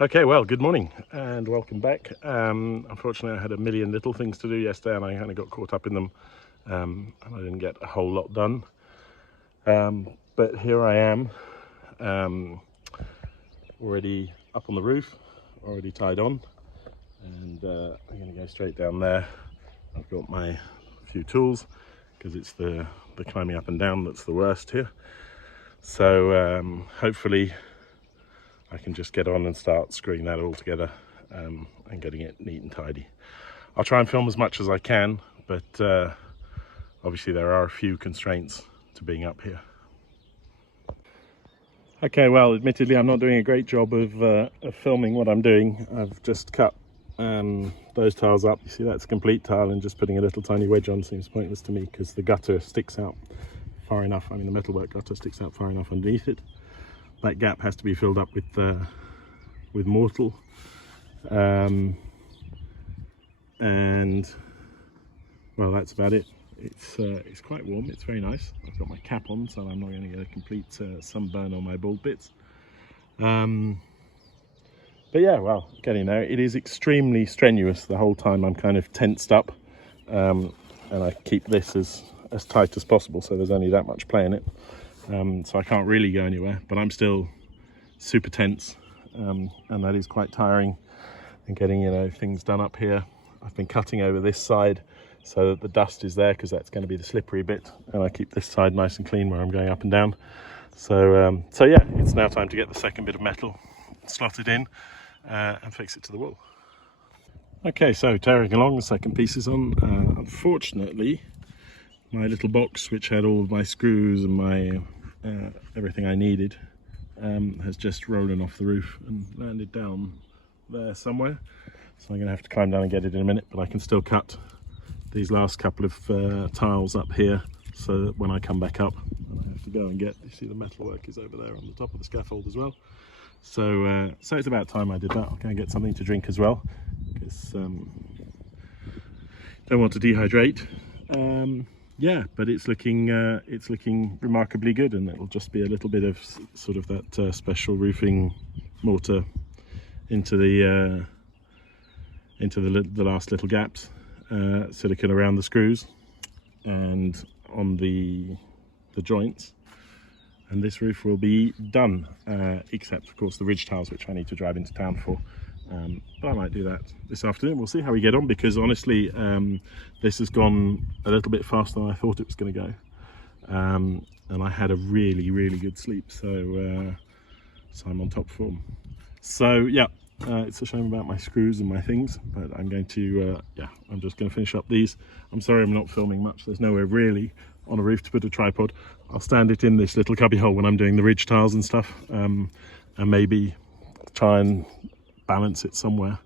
Okay, well, good morning and welcome back. Unfortunately, I had a million little things to do yesterday and I kind of got caught up in them and I didn't get a whole lot done. But here I am, already up on the roof, already tied on, and I'm going to go straight down there. I've got my few tools because it's the climbing up and down that's the worst here. So hopefully I can just get on and start screwing that all together and getting it neat and tidy. I'll try and film as much as I can, but obviously there are a few constraints to being up here. Okay, well, admittedly I'm not doing a great job of filming what I'm doing. I've just cut those tiles up. You see, that's a complete tile, and just putting a little tiny wedge on seems pointless to me because the gutter sticks out far enough. I mean, the metalwork gutter sticks out far enough underneath it. That gap has to be filled up with mortar, and well, that's about it. It's quite warm. It's very nice. I've got my cap on, so I'm not going to get a complete sunburn on my bald bits. But yeah, well, getting there. It is extremely strenuous. The whole time I'm kind of tensed up, and I keep this as tight as possible, so there's only that much play in it. So I can't really go anywhere, but I'm still super tense, and that is quite tiring. And getting things done up here. I've been cutting over this side so that the dust is there, because that's going to be the slippery bit, and I keep this side nice and clean where I'm going up and down. So yeah, it's now time to get the second bit of metal slotted in and fix it to the wall. Okay, so tearing along, the second piece is on. Unfortunately, my little box, which had all of my screws and my everything I needed, has just rollen off the roof and landed down there somewhere. So I'm going to have to climb down and get it in a minute, but I can still cut these last couple of tiles up here, so that when I come back up, I have to go and get, you see the metalwork is over there on the top of the scaffold as well. So it's about time I did that. I'll go and get something to drink as well, because don't want to dehydrate. Yeah, but it's looking remarkably good, and it'll just be a little bit of sort of that special roofing mortar into the last little gaps, silicone around the screws and on the joints, and this roof will be done, except of course the ridge tiles, which I need to drive into town for. But I might do that this afternoon. We'll see how we get on, because honestly this has gone a little bit faster than I thought it was going to go, and I had a really good sleep, so I'm on top form. So yeah, it's a shame about my screws and my things, but I'm going to yeah, I'm just going to finish up these. I'm sorry I'm not filming much. There's nowhere really on a roof to put a tripod. I'll stand it in this little cubby hole when I'm doing the ridge tiles and stuff, and maybe try and balance it somewhere,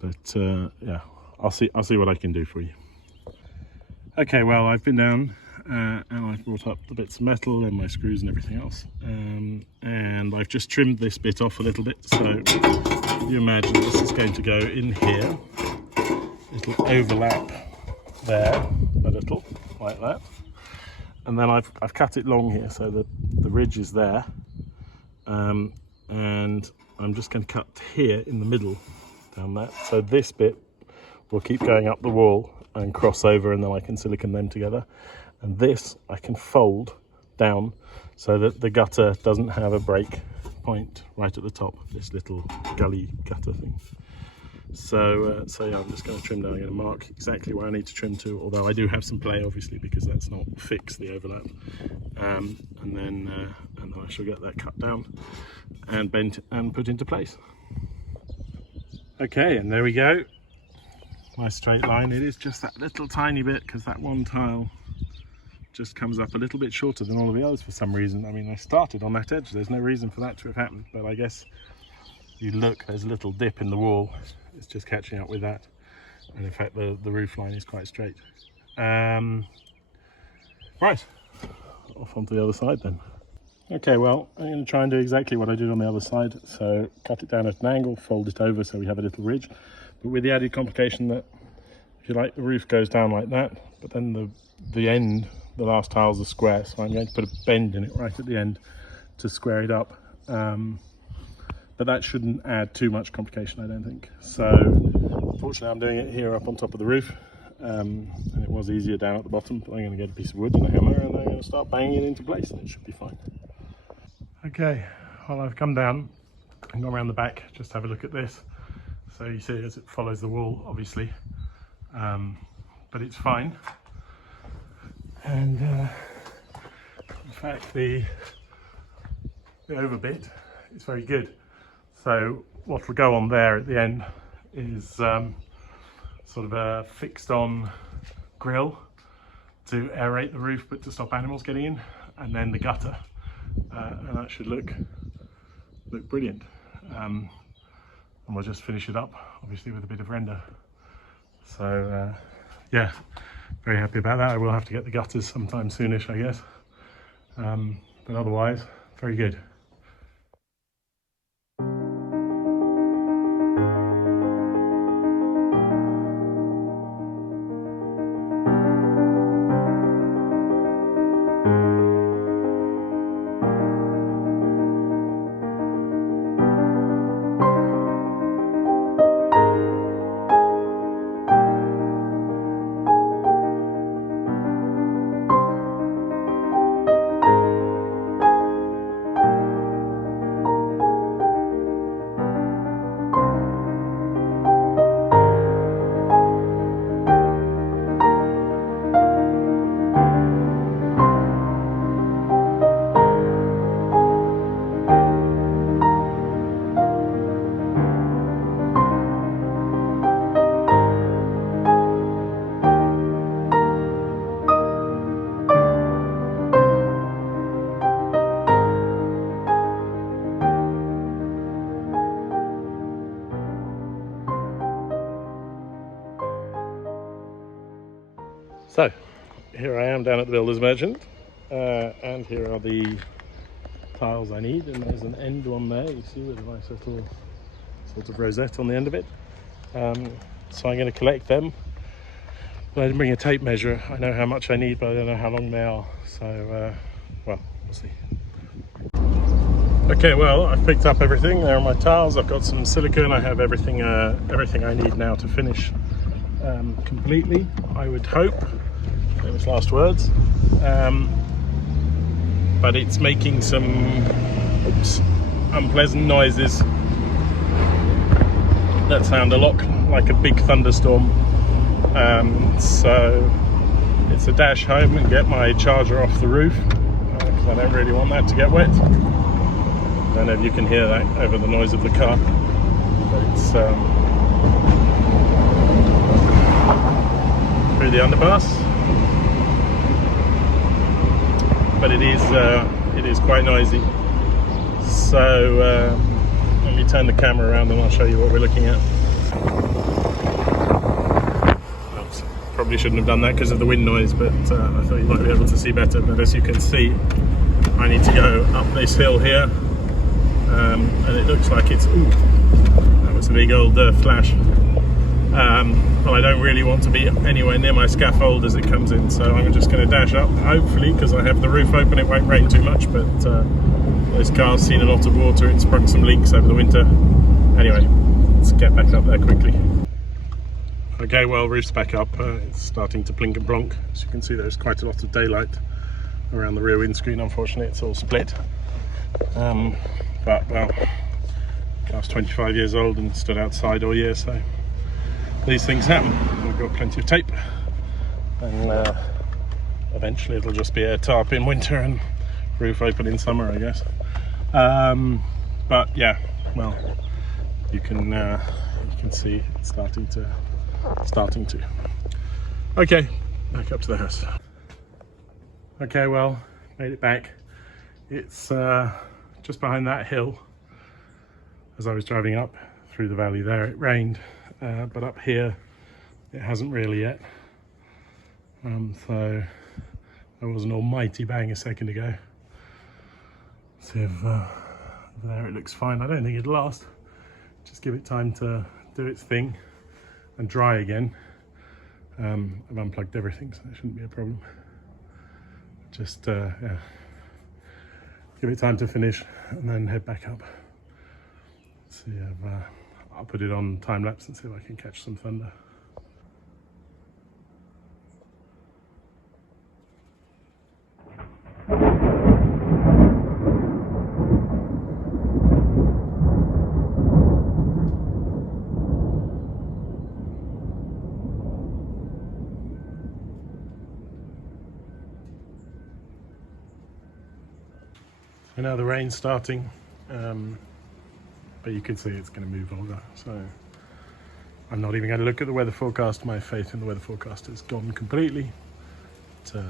but yeah, I'll see what I can do for you. Okay, well, I've been down and I've brought up the bits of metal and my screws and everything else, and I've just trimmed this bit off a little bit. So you imagine this is going to go in here, it'll overlap there a little like that, and then I've cut it long here so that the ridge is there, and I'm just going to cut here in the middle down that, so this bit will keep going up the wall and cross over, and then I can silicone them together, and this I can fold down so that the gutter doesn't have a break point right at the top, this little gully gutter thing. So yeah, I'm just going to trim down. I'm going to mark exactly where I need to trim to, although I do have some play obviously, because that's not fixed, the overlap, and then I shall get that cut down and bent and put into place. Okay, and there we go, my straight line. It is just that little tiny bit, because that one tile just comes up a little bit shorter than all of the others for some reason. I mean, I started on that edge, there's no reason for that to have happened, but I guess you look, there's a little dip in the wall, it's just catching up with that, and in fact the roof line is quite straight. Right, off onto the other side then. Okay, well, I'm going to try and do exactly what I did on the other side, so cut it down at an angle, fold it over so we have a little ridge, but with the added complication that, if you like, the roof goes down like that, but then the end, the last tiles are square, so I'm going to put a bend in it right at the end to square it up. but that shouldn't add too much complication, I don't think. So fortunately I'm doing it here up on top of the roof, and it was easier down at the bottom. But I'm going to get a piece of wood and a hammer, and I'm going to start banging it into place, and it should be fine. Okay, well, I've come down and gone around the back just to have a look at this. So you see as it follows the wall, obviously, but it's fine. And in fact, the over bit is very good. So what will go on there at the end is sort of a fixed on grill to aerate the roof but to stop animals getting in, and then the gutter, and that should look brilliant. And we'll just finish it up obviously with a bit of render. So yeah, very happy about that. I will have to get the gutters sometime soonish, I guess, but otherwise very good. So here I am down at the Builder's Merchant, and here are the tiles I need, and there's an end one there, you see, with a nice little sort of rosette on the end of it. So I'm going to collect them, but I didn't bring a tape measure. I know how much I need, but I don't know how long they are, so well, we'll see. Okay, well, I've picked up everything. There are my tiles. I've got some silicone. I have everything I need now to finish completely, I would hope. Famous last words. But it's making some unpleasant noises that sound a lot like a big thunderstorm. So it's a dash home and get my charger off the roof, because I don't really want that to get wet. I don't know if you can hear that over the noise of the car, but it's through the underpass. But it is quite noisy. So let me turn the camera around and I'll show you what we're looking at. Oops, probably shouldn't have done that because of the wind noise, but I thought you might be able to see better. But as you can see, I need to go up this hill here, and it looks like it's, ooh, that was a big old flash. Well, I don't really want to be anywhere near my scaffold as it comes in, so I'm just going to dash up, hopefully, because I have the roof open, it won't rain too much, but this car's seen a lot of water, it's sprung some leaks over the winter. Anyway, let's get back up there quickly. Okay, well, roof's back up, it's starting to blink and blonk. As you can see, there's quite a lot of daylight around the rear windscreen. Unfortunately, it's all split. But, well, I was 25 years old and stood outside all year, so these things happen. We've got plenty of tape, and eventually it'll just be air tarp in winter and roof open in summer, I guess. But yeah, well, you can see it's starting to. Okay, back up to the house. Okay, well, made it back. It's just behind that hill. As I was driving up through the valley there, it rained. But up here it hasn't really yet, so there was an almighty bang a second ago. See if there it looks fine. I don't think it'll last. Just give it time to do its thing and dry again. I've unplugged everything, so that shouldn't be a problem. Just yeah, give it time to finish and then head back up. See, I'll put it on time lapse and see if I can catch some thunder. So now the rain's starting, but you can see it's going to move longer. So I'm not even going to look at the weather forecast. My faith in the weather forecast has gone completely. But,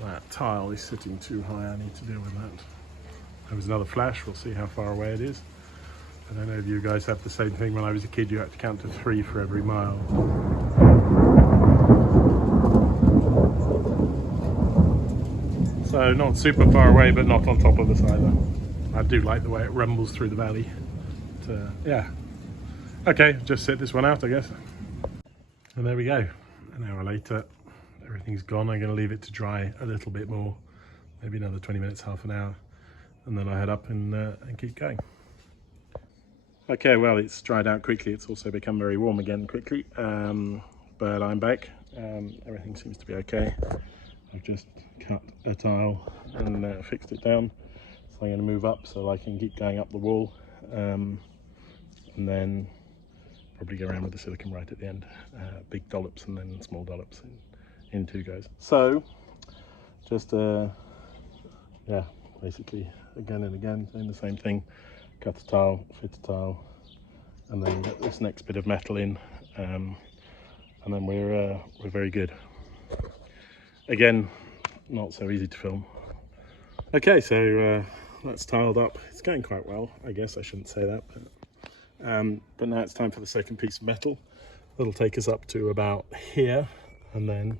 that tile is sitting too high. I need to deal with that. There was another flash. We'll see how far away it is. I don't know if you guys have the same thing. When I was a kid, you had to count to 3 for every mile. So not super far away, but not on top of us either. I do like the way it rumbles through the valley. But, yeah. Okay, just sit this one out, I guess. And there we go. An hour later, everything's gone. I'm going to leave it to dry a little bit more, maybe another 20 minutes, half an hour, and then I head up and keep going. Okay, well, it's dried out quickly. It's also become very warm again quickly, but I'm back. Everything seems to be okay. I've just cut a tile and fixed it down, so I'm going to move up so I can keep going up the wall, and then probably go around with the silicone right at the end. Big dollops and then small dollops in 2 goes. So just yeah, basically again and again doing the same thing. Cut a tile, fit a tile, and then get this next bit of metal in, and then we're very good. Again, not so easy to film. Okay, so that's tiled up. It's going quite well. I guess I shouldn't say that, but now it's time for the second piece of metal. That'll take us up to about here, and then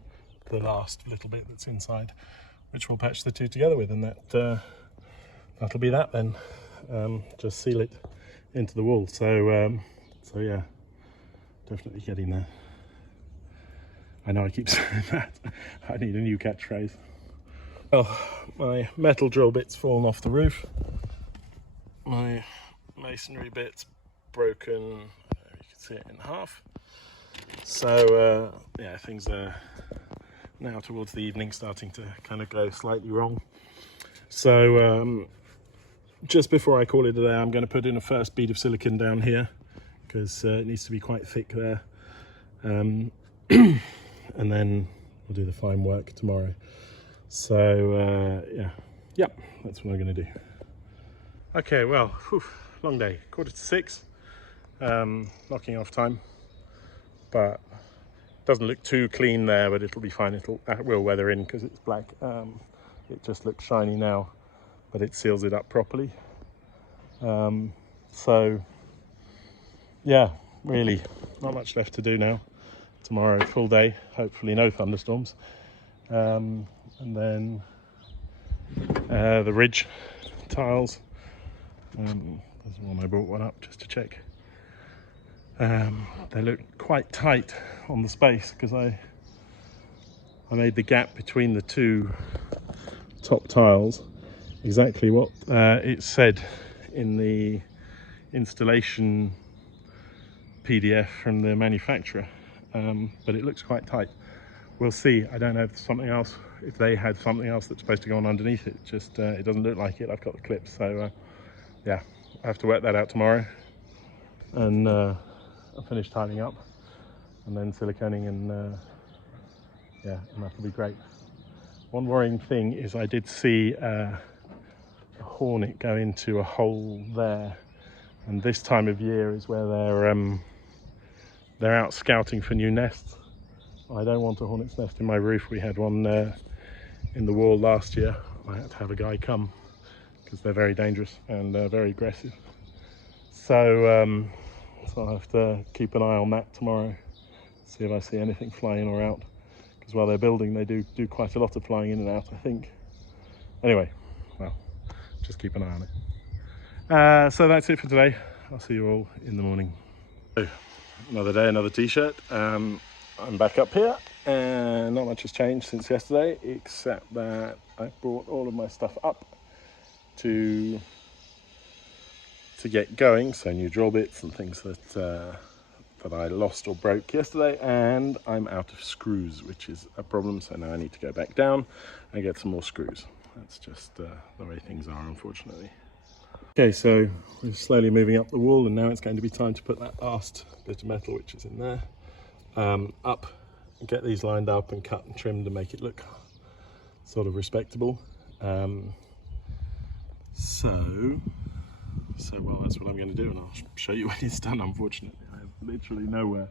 the last little bit that's inside, which we'll patch the 2 together with, and that'll be that then. Just seal it into the wall. So yeah, definitely getting there. I know I keep saying that. I need a new catchphrase. Well, my metal drill bit's fallen off the roof. My masonry bit's broken. You can see it in half. So yeah, things are now towards the evening starting to kind of go slightly wrong. So just before I call it a day, I'm going to put in a first bead of silicone down here, because it needs to be quite thick there, and then we'll do the fine work tomorrow. So yeah, that's what I'm going to do. Okay, well, long day, 5:45, knocking off time, but doesn't look too clean there, but it'll be fine. It will weather in because it's black. It just looks shiny now, but it seals it up properly. So yeah, really not much left to do now. Tomorrow full day, hopefully no thunderstorms, and then the ridge tiles. There's one, I brought one up just to check. They look quite tight on the space because I made the gap between the 2 top tiles exactly what it said in the installation PDF from the manufacturer, but it looks quite tight. We'll see. I don't know if something else, if they had something else that's supposed to go on underneath it. Just it doesn't look like it. I've got the clips, so yeah, I have to work that out tomorrow, and I'll finish tidying up and then siliconing, and yeah, and that'll be great. One worrying thing is I did see a hornet go into a hole there, and this time of year is where they're out scouting for new nests. I don't want a hornet's nest in my roof. We had one in the wall last year. I had to have a guy come because they're very dangerous and very aggressive. So so I'll have to keep an eye on that tomorrow, see if I see anything fly in or out, because while they're building they do quite a lot of flying in and out, I think. Anyway, well, just keep an eye on it. So that's it for today. I'll see you all in the morning. So, another day, another t-shirt. I'm back up here, and not much has changed since yesterday, except that I brought all of my stuff up to to get going, so new drill bits and things that I lost or broke yesterday, and I'm out of screws, which is a problem, so now I need to go back down and get some more screws. That's just the way things are, unfortunately. Okay, so we're slowly moving up the wall, and now it's going to be time to put that last bit of metal, which is in there, up, and get these lined up and cut and trimmed to make it look sort of respectable. Well, that's what I'm going to do, and I'll show you when it's done. Unfortunately, I have literally nowhere.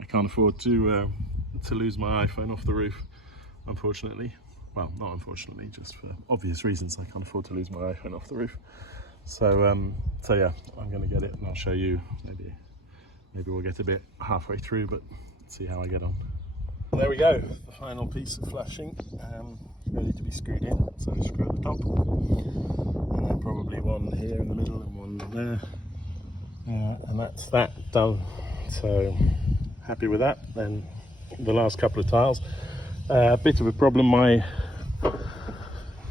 I can't afford to lose my iPhone off the roof, unfortunately. Well, not unfortunately, just for obvious reasons. I can't afford to lose my iPhone off the roof. So yeah, I'm going to get it, and I'll show you. Maybe we'll get a bit halfway through, but see how I get on. There we go, the final piece of flashing, ready to be screwed in. So screw at the top, and then probably one here in the middle and one there, and that's that done. So happy with that. Then the last couple of tiles, a bit of a problem. My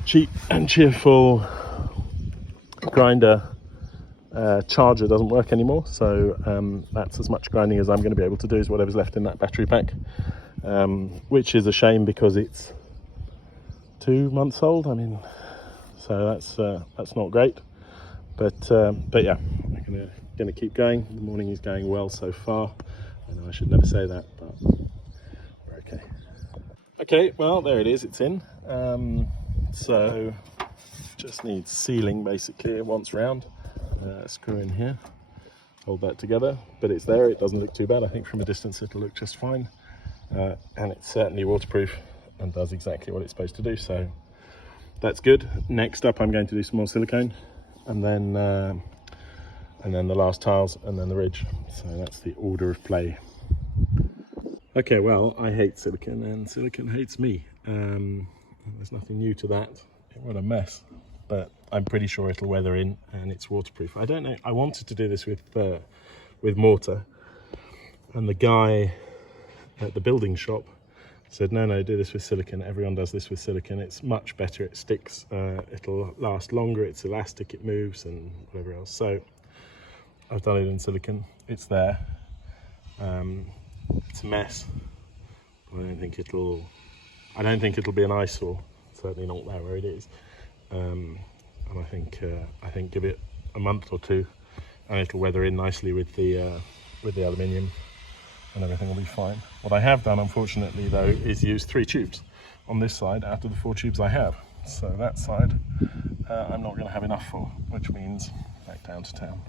cheap and cheerful grinder charger doesn't work anymore, so that's as much grinding as I'm going to be able to do, is whatever's left in that battery pack. Which is a shame because it's 2 months old. I mean, so that's not great, but yeah, I'm gonna keep going. The morning is going well so far. I know I should never say that, but we're okay. Okay, well, there it is. It's in. So just needs sealing basically once round. Screw in here, hold that together, but it's there. It doesn't look too bad. I think from a distance it'll look just fine. And it's certainly waterproof and does exactly what it's supposed to do, so that's good. Next up, I'm going to do some more silicone, and then the last tiles, and then the ridge. So that's the order of play. Okay, well, I hate silicone and silicone hates me. There's nothing new to that. What a mess, but I'm pretty sure it'll weather in and it's waterproof. I don't know, I wanted to do this with mortar, and the guy at the building shop said, no, do this with silicone. Everyone does this with silicone. It's much better. It sticks. It'll last longer. It's elastic. It moves and whatever else. So I've done it in silicone. It's there. It's a mess. I don't think it'll be an eyesore. Certainly not there where it is. And I think give it a month or two, and it'll weather in nicely with the aluminium, and everything will be fine. What I have done, unfortunately, though, is use 3 tubes on this side out of the 4 tubes I have. So that side I'm not going to have enough for, which means back down to town.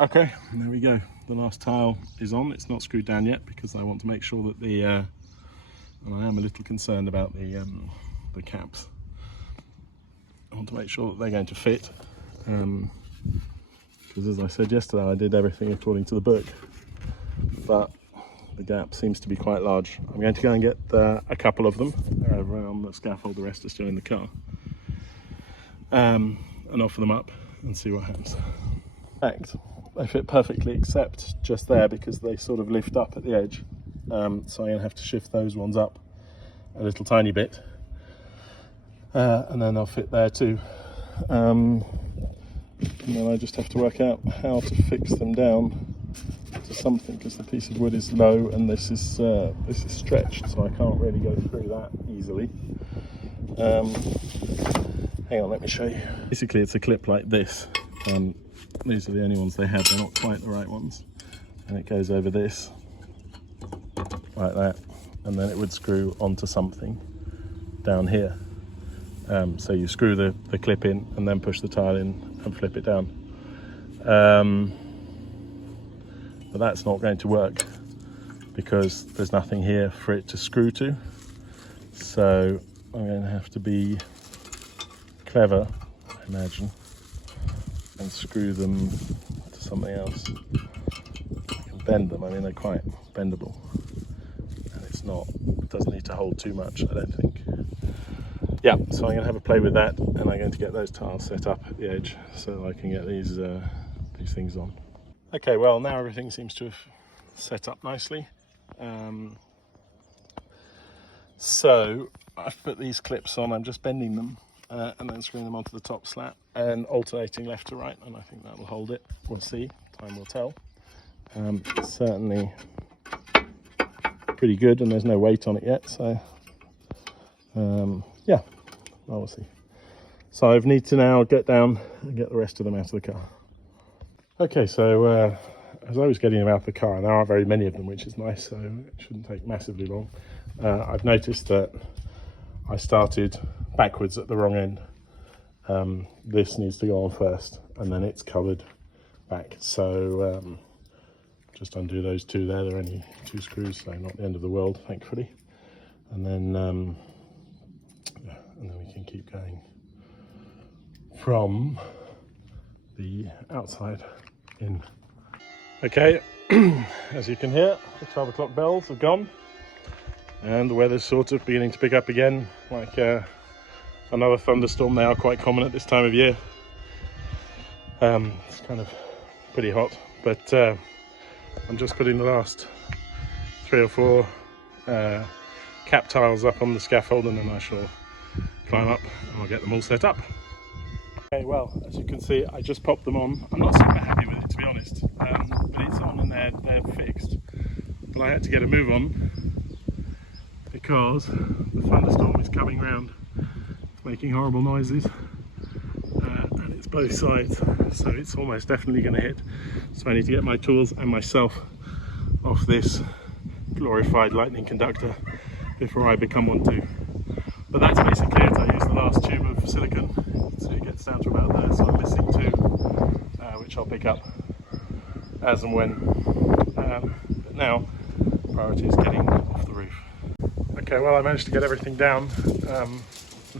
Okay, there we go. The last tile is on. It's not screwed down yet because I want to make sure that and I am a little concerned about the caps. I want to make sure that they're going to fit, because as I said yesterday, I did everything according to the book, but the gap seems to be quite large. I'm going to go and get a couple of them. They're over on the scaffold, the rest are still in the car, and offer them up and see what happens. In fact, they fit perfectly except just there because they sort of lift up at the edge, so I'm going to have to shift those ones up a little tiny bit, and then they'll fit there too. And then I just have to work out how to fix them down to something, because the piece of wood is low and this is stretched, so I can't really go through that easily. Hang on, let me show you. Basically, it's a clip like this. These are the only ones they have. They're not quite the right ones, and it goes over this like that, and then it would screw onto something down here. So you screw the clip in and then push the tile in and flip it down. But that's not going to work because there's nothing here for it to screw to. So I'm going to have to be clever, I imagine, and screw them to something else. I can bend them. I mean, they're quite bendable, and it doesn't need to hold too much, I don't think. Yeah, so I'm going to have a play with that, and I'm going to get those tiles set up at the edge so I can get these things on. Okay, well, now everything seems to have set up nicely. So I've put these clips on. I'm just bending them and then screwing them onto the top slat and alternating left to right, and I think that will hold it. We'll see, time will tell. Certainly pretty good, and there's no weight on it yet, so yeah, well, we'll see. So I need to now get down and get the rest of them out of the car. Okay, so as I was getting them out of the car, there aren't very many of them, which is nice, so it shouldn't take massively long. I've noticed that I started backwards at the wrong end. This needs to go on first, and then it's covered back. So just undo those two there. They're only 2 screws, so not the end of the world, thankfully. And then yeah, and then we can keep going from the outside in. Okay, as you can hear, the 12 o'clock bells have gone, and the weather's sort of beginning to pick up again, like another thunderstorm. They are quite common at this time of year. It's kind of pretty hot, but I'm just putting the last 3 or 4 cap tiles up on the scaffold, and then I shall climb up and I'll get them all set up. Okay, well, as you can see, I just popped them on. I'm not super happy with it, to be honest, but it's on and they're fixed. But I had to get a move on because the thunderstorm is coming round. It's making horrible noises, and it's both sides, so it's almost definitely going to hit. So I need to get my tools and myself off this glorified lightning conductor before I become one too. But that's basically it. I used the last tube of silicone, so it gets down to about there, so I'm missing 2, which I'll pick up as and when. But now, priority is getting off the roof. Okay, well, I managed to get everything down, and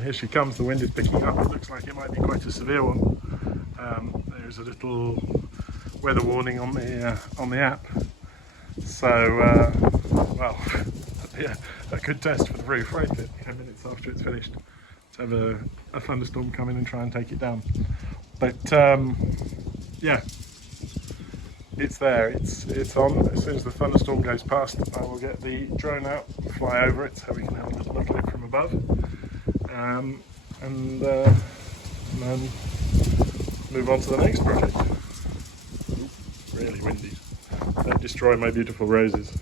here she comes. The wind is picking up. It looks like it might be quite a severe one. There's a little weather warning on the app, so well, yeah, a good test for the roof, won't it? 10 minutes after it's finished, to have a thunderstorm come in and try and take it down. But yeah, it's there, it's on. As soon as the thunderstorm goes past, I will get the drone out, fly over it so we can have a little look at it from above, and then move on to the next project. Ooh, really windy. Don't destroy my beautiful roses.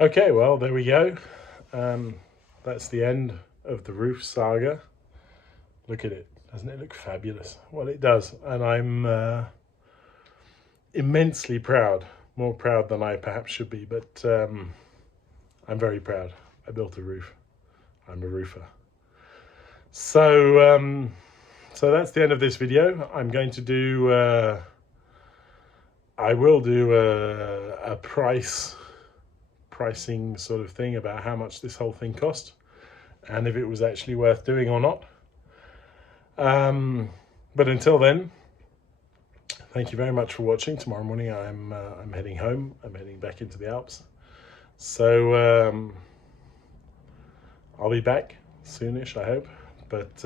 Okay, well, there we go. That's the end of the roof saga. Look at it. Doesn't it look fabulous? Well, it does. And I'm immensely proud. More proud than I perhaps should be, but I'm very proud. I built a roof. I'm a roofer. So, so that's the end of this video. I'm going to do... I will do a pricing sort of thing about how much this whole thing cost and if it was actually worth doing or not. But until then, thank you very much for watching. Tomorrow morning I'm heading home. I'm heading back into the Alps. So I'll be back soonish, I hope. But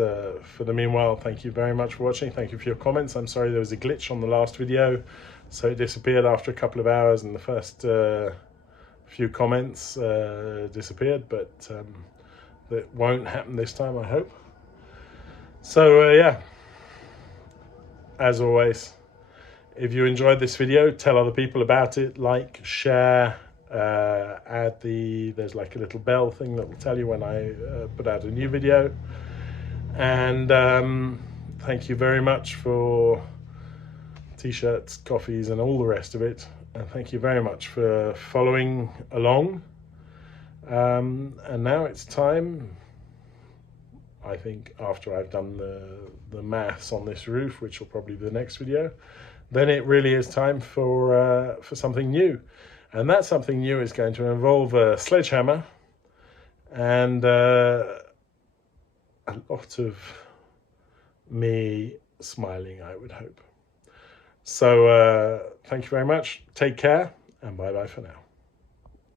for the meanwhile, thank you very much for watching. Thank you for your comments. I'm sorry there was a glitch on the last video, so it disappeared after a couple of hours and the first few comments disappeared, but that won't happen this time, I hope. So yeah, as always, If you enjoyed this video, tell other people about it, like, share, there's like a little bell thing that will tell you when I put out a new video. And thank you very much for t-shirts, coffees and all the rest of it. And thank you very much for following along. And now it's time, I think, after I've done the maths on this roof, which will probably be the next video, then it really is time for something new. And that something new is going to involve a sledgehammer and a lot of me smiling, I would hope. So thank you very much, take care, and bye bye for now.